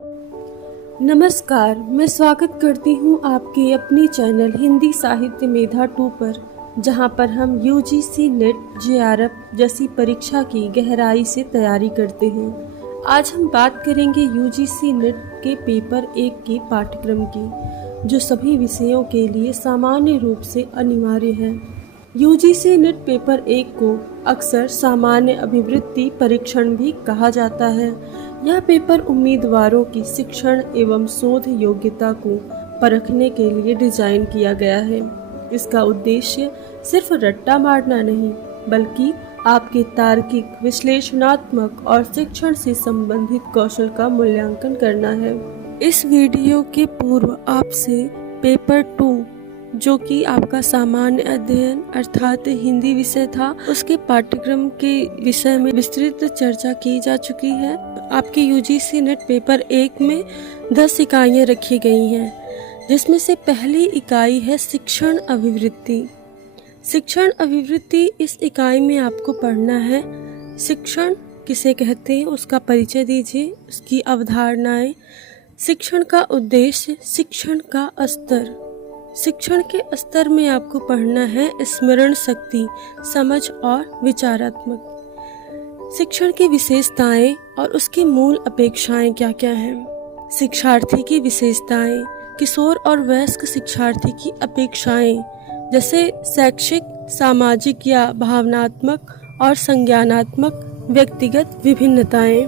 नमस्कार, मैं स्वागत करती हूँ आपके अपने चैनल हिंदी साहित्य मेधा 2 पर, जहाँ पर हम यूजीसी नेट जेआरएफ जैसी परीक्षा की गहराई से तैयारी करते हैं। आज हम बात करेंगे यूजीसी नेट के पेपर 1 के पाठ्यक्रम की, जो सभी विषयों के लिए सामान्य रूप से अनिवार्य है। यूजीसी नेट पेपर 1 को अक्सर सामान्य अभिवृत्ति परीक्षण भी कहा जाता है। यह पेपर उम्मीदवारों की शिक्षण एवं शोध योग्यता को परखने के लिए डिजाइन किया गया है। इसका उद्देश्य सिर्फ रट्टा मारना नहीं, बल्कि आपके तार्किक, विश्लेषणात्मक और शिक्षण से संबंधित कौशल का मूल्यांकन करना है। इस वीडियो के पूर्व आपसे पेपर 2, जो कि आपका सामान्य अध्ययन अर्थात हिंदी विषय था, उसके पाठ्यक्रम के विषय में विस्तृत चर्चा की जा चुकी है। आपके यूजीसी नेट पेपर 1 में 10 इकाइयाँ रखी गई हैं, जिसमें से पहली इकाई है शिक्षण अभिवृत्ति। शिक्षण अभिवृत्ति इस इकाई में आपको पढ़ना है। शिक्षण किसे कहते हैं उसका परिचय दीजिए, उसकी अवधारणाएं, शिक्षण का उद्देश्य, शिक्षण का स्तर। शिक्षण के स्तर में आपको पढ़ना है स्मरण शक्ति, समझ और विचारात्मक। शिक्षण की विशेषताएं और उसकी मूल अपेक्षाएं क्या क्या हैं। शिक्षार्थी की विशेषताएं, किशोर और वयस्क शिक्षार्थी की अपेक्षाएं, जैसे शैक्षिक, सामाजिक या भावनात्मक और संज्ञानात्मक व्यक्तिगत विभिन्नताएं।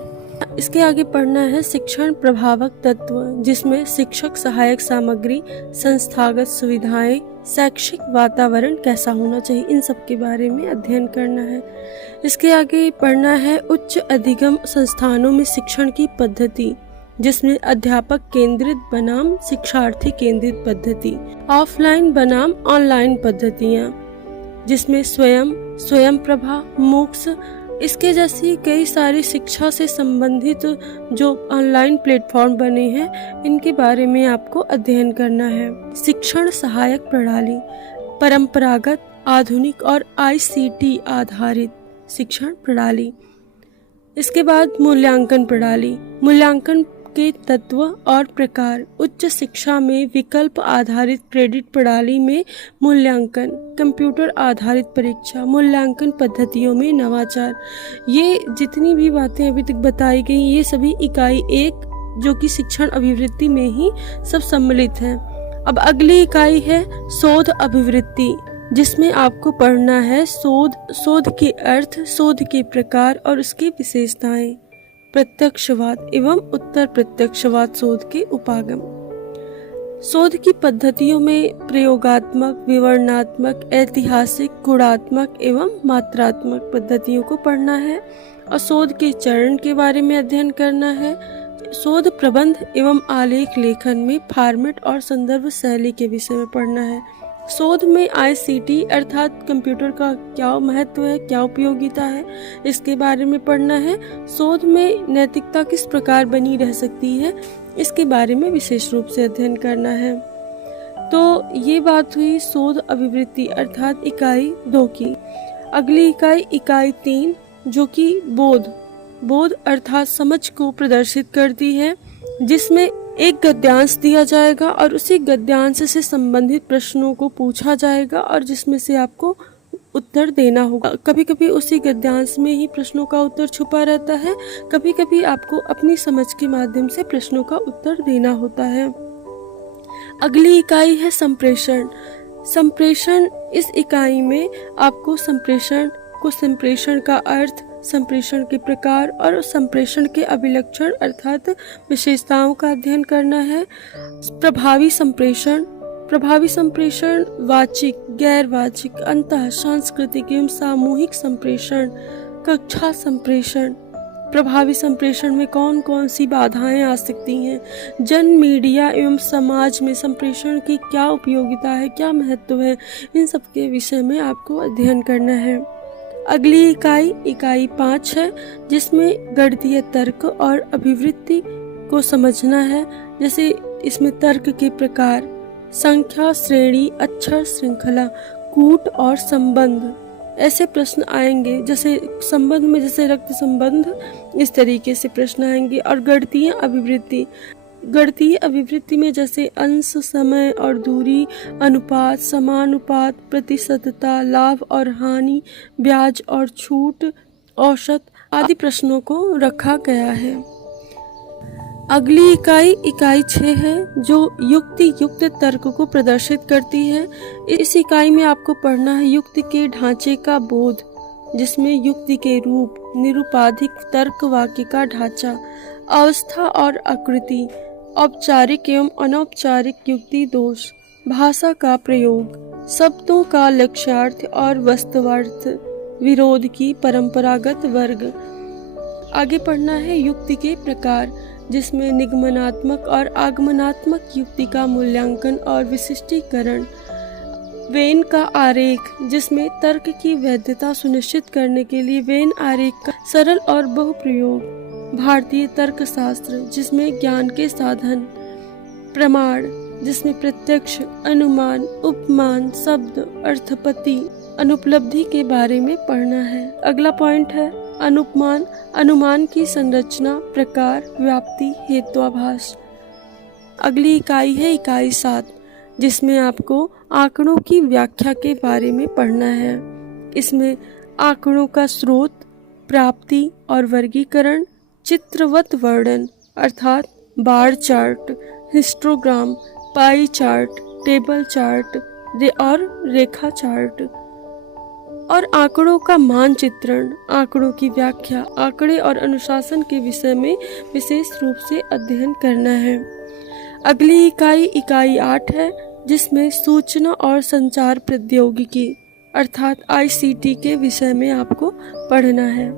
इसके आगे पढ़ना है शिक्षण प्रभावक तत्व, जिसमें शिक्षक सहायक सामग्री, संस्थागत सुविधाएं, शैक्षिक वातावरण कैसा होना चाहिए, इन सब के बारे में अध्ययन करना है। इसके आगे पढ़ना है उच्च अधिगम संस्थानों में शिक्षण की पद्धति, जिसमें अध्यापक केंद्रित बनाम शिक्षार्थी केंद्रित पद्धति, ऑफलाइन बनाम ऑनलाइन पद्धतियाँ, जिसमें स्वयं प्रभा, मूक्स, इसके जैसी कई सारी शिक्षा से संबंधित जो ऑनलाइन प्लेटफॉर्म बने हैं, इनके बारे में आपको अध्ययन करना है। शिक्षण सहायक प्रणाली, परंपरागत, आधुनिक और आईसीटी आधारित शिक्षण प्रणाली। इसके बाद मूल्यांकन प्रणाली, मूल्यांकन के तत्व और प्रकार, उच्च शिक्षा में विकल्प आधारित क्रेडिट प्रणाली में मूल्यांकन, कंप्यूटर आधारित परीक्षा, मूल्यांकन पद्धतियों में नवाचार। ये जितनी भी बातें अभी तक बताई गई, ये सभी इकाई 1 जो कि शिक्षण अभिवृत्ति में ही सब सम्मिलित है। अब अगली इकाई है शोध अभिवृत्ति, जिसमें आपको पढ़ना है शोध के अर्थ, शोध के प्रकार और उसकी विशेषताएं, प्रत्यक्षवाद एवं उत्तर प्रत्यक्षवाद शोध के उपागम। शोध की पद्धतियों में प्रयोगात्मक, विवरणात्मक, ऐतिहासिक, गुणात्मक एवं मात्रात्मक पद्धतियों को पढ़ना है और शोध के चरण के बारे में अध्ययन करना है। शोध प्रबंध एवं आलेख लेखन में फॉर्मेट और संदर्भ शैली के विषय में पढ़ना है। शोध में आईसीटी अर्थात कंप्यूटर का क्या महत्व है, क्या उपयोगिता है, इसके बारे में पढ़ना है। शोध में नैतिकता किस प्रकार बनी रह सकती है, इसके बारे में विशेष रूप से अध्ययन करना है। तो ये बात हुई शोध अभिवृत्ति अर्थात इकाई 2 की। अगली इकाई 3, जो कि बोध अर्थात समझ को प्रदर्शित करती है, जिसमें एक गद्यांश दिया जाएगा और उसी गद्यांश से संबंधित प्रश्नों को पूछा जाएगा और जिसमें से आपको उत्तर देना होगा। कभी कभी उसी गद्यांश में ही प्रश्नों का उत्तर छुपा रहता है, कभी कभी आपको अपनी समझ के माध्यम से प्रश्नों का उत्तर देना होता है। अगली इकाई है संप्रेषण। इस इकाई में आपको संप्रेषण का अर्थ, संप्रेषण के प्रकार और संप्रेषण के अभिलक्षण अर्थात विशेषताओं का अध्ययन करना है। प्रभावी संप्रेषण वाचिक, गैर वाचिक, अंतः सांस्कृतिक एवं सामूहिक संप्रेषण, कक्षा संप्रेषण। प्रभावी संप्रेषण में कौन कौन सी बाधाएं आ सकती हैं, जन, मीडिया एवं समाज में संप्रेषण की क्या उपयोगिता है, क्या महत्व है, इन सब के विषय में आपको अध्ययन करना है। अगली इकाई 5 है, जिसमें गणितीय तर्क और अभिवृत्ति को समझना है। जैसे इसमें तर्क के प्रकार, संख्या, श्रेणी, अक्षर श्रृंखला, कूट और संबंध, ऐसे प्रश्न आएंगे जैसे संबंध में, जैसे रक्त संबंध, इस तरीके से प्रश्न आएंगे। और गणितीय अभिवृत्ति, गणितीय अभिवृत्ति में जैसे अंश, समय और दूरी, अनुपात, समानुपात, प्रतिशतता, लाभ और हानि, ब्याज और छूट, औसत आदि प्रश्नों को रखा गया है। अगली इकाई इकाई 6 है, जो युक्ति युक्त तर्क को प्रदर्शित करती है। इस इकाई में आपको पढ़ना है युक्ति के ढांचे का बोध, जिसमें युक्ति के रूप, निरूपाधिक तर्क, वाक्य का ढांचा, अवस्था और आकृति, औपचारिक एवं अनौपचारिक युक्ति दोष, भाषा का प्रयोग, शब्दों का लक्ष्यार्थ और वस्तुअर्थ, विरोध की परंपरागत वर्ग। आगे पढ़ना है युक्ति के प्रकार, जिसमें निगमनात्मक और आगमनात्मक युक्ति का मूल्यांकन और विशिष्टीकरण, वेन का आरेख, जिसमें तर्क की वैधता सुनिश्चित करने के लिए वेन आरेख का सरल और बहुप्रयोग, भारतीय तर्कशास्त्र, जिसमें ज्ञान के साधन, प्रमाण, जिसमें प्रत्यक्ष, अनुमान, उपमान, शब्द, अर्थपत्ति, अनुपलब्धि के बारे में पढ़ना है। अगला पॉइंट है अनुपमान, अनुमान की संरचना, प्रकार, व्याप्ति, हेत्वाभास। अगली इकाई है इकाई 7, जिसमें आपको आंकड़ों की व्याख्या के बारे में पढ़ना है। इसमें आंकड़ों का स्रोत, प्राप्ति और वर्गीकरण, चित्रवत वर्णन अर्थात bar chart, histogram, pie chart, table chart और रेखा चार्ट, और आंकड़ों का मानचित्रण, आंकड़ों की व्याख्या, आंकड़े और अनुशासन के विषय में विशेष रूप से अध्ययन करना है। अगली इकाई इकाई 8 है, जिसमें सूचना और संचार प्रौद्योगिकी अर्थात ICT के विषय में आपको पढ़ना है।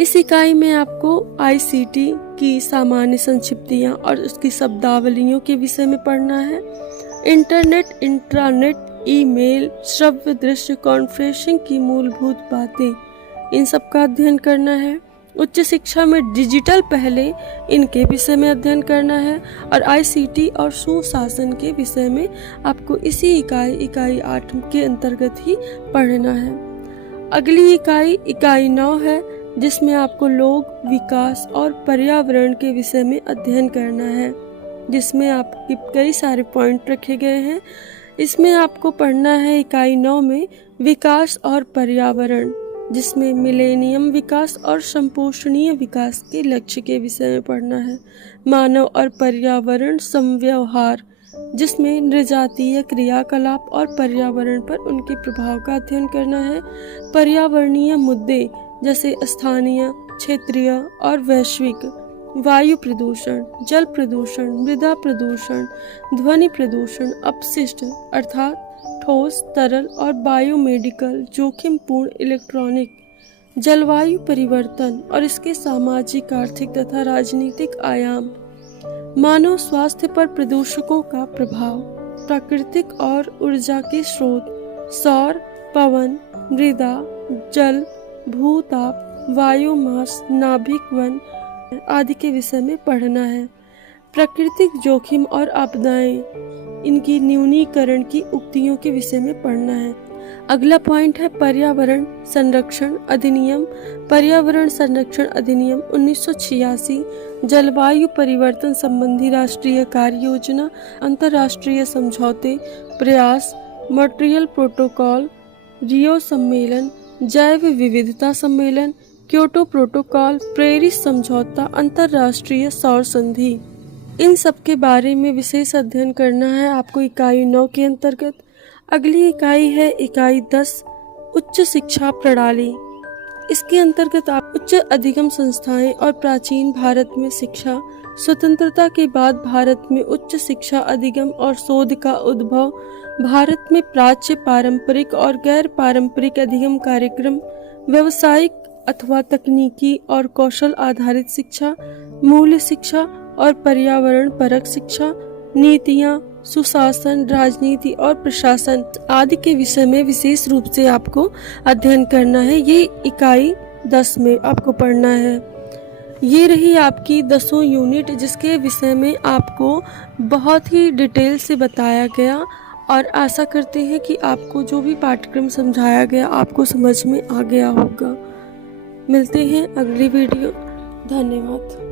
इस इकाई में आपको ICT की सामान्य संक्षिप्तियाँ और उसकी शब्दावलियों के विषय में पढ़ना है। इंटरनेट, इंट्रानेट, ईमेल, श्रव्य दृश्य कॉन्फ्रेंसिंग की मूलभूत बातें, इन सब का अध्ययन करना है। उच्च शिक्षा में डिजिटल पहले, इनके विषय में अध्ययन करना है। और ICT और सुशासन के विषय में आपको इसी इकाई 8 के अंतर्गत ही पढ़ना है। अगली इकाई इकाई 9 है, जिसमें आपको लोग, विकास और पर्यावरण के विषय में अध्ययन करना है, जिसमें आपके कई सारे पॉइंट रखे गए हैं। इसमें आपको पढ़ना है इकाई 9 में विकास और पर्यावरण, जिसमें मिलेनियम विकास और संपोषणीय विकास के लक्ष्य के विषय में पढ़ना है। मानव और पर्यावरण समव्यवहार, जिसमें नृजातीय क्रियाकलाप और पर्यावरण पर उनके प्रभाव का अध्ययन करना है। पर्यावरणीय मुद्दे जैसे स्थानीय, क्षेत्रीय और वैश्विक, वायु प्रदूषण, जल प्रदूषण, मृदा प्रदूषण, ध्वनि प्रदूषण, अपशिष्ट अर्थात ठोस, तरल और बायोमेडिकल, जोखिमपूर्ण इलेक्ट्रॉनिक, जलवायु परिवर्तन और इसके सामाजिक, आर्थिक तथा राजनीतिक आयाम, मानव स्वास्थ्य पर प्रदूषकों का प्रभाव, प्राकृतिक और ऊर्जा के स्रोत, सौर, पवन, मृदा, जल, भूताप, बायोमास, नाभिक वन आदि के विषय में पढ़ना है। प्राकृतिक जोखिम और आपदाएं, इनकी न्यूनीकरण की उक्तियों के विषय में पढ़ना है। अगला पॉइंट है पर्यावरण संरक्षण अधिनियम। पर्यावरण संरक्षण अधिनियम 1986 जलवायु परिवर्तन संबंधी राष्ट्रीय कार्य योजना, अंतर्राष्ट्रीय समझौते, प्रयास, मॉन्ट्रियल प्रोटोकॉल, रियो सम्मेलन, जैव विविधता सम्मेलन, क्योटो प्रोटोकॉल, पेरिस समझौता, अंतर्राष्ट्रीय सौर संधि, इन सब के बारे में विशेष अध्ययन करना है आपको इकाई 9 के अंतर्गत। अगली इकाई है इकाई 10 उच्च शिक्षा प्रणाली। इसके अंतर्गत आप उच्च अधिगम संस्थाएं और प्राचीन भारत में शिक्षा, स्वतंत्रता के बाद भारत में उच्च शिक्षा अधिगम और शोध का उद्भव, भारत में प्राच्य, पारंपरिक और गैर पारंपरिक अधिगम कार्यक्रम, व्यावसायिक अथवा तकनीकी और कौशल आधारित शिक्षा, मूल्य शिक्षा और पर्यावरण परक शिक्षा, नीतियाँ, सुशासन, राजनीति और प्रशासन आदि के विषय में विशेष रूप से आपको अध्ययन करना है। ये इकाई 10 में आपको पढ़ना है। ये रही आपकी 10 यूनिट, जिसके विषय में आपको बहुत ही डिटेल से बताया गया और आशा करते हैं कि आपको जो भी पाठ्यक्रम समझाया गया आपको समझ में आ गया होगा। मिलते हैं अगली वीडियो। धन्यवाद।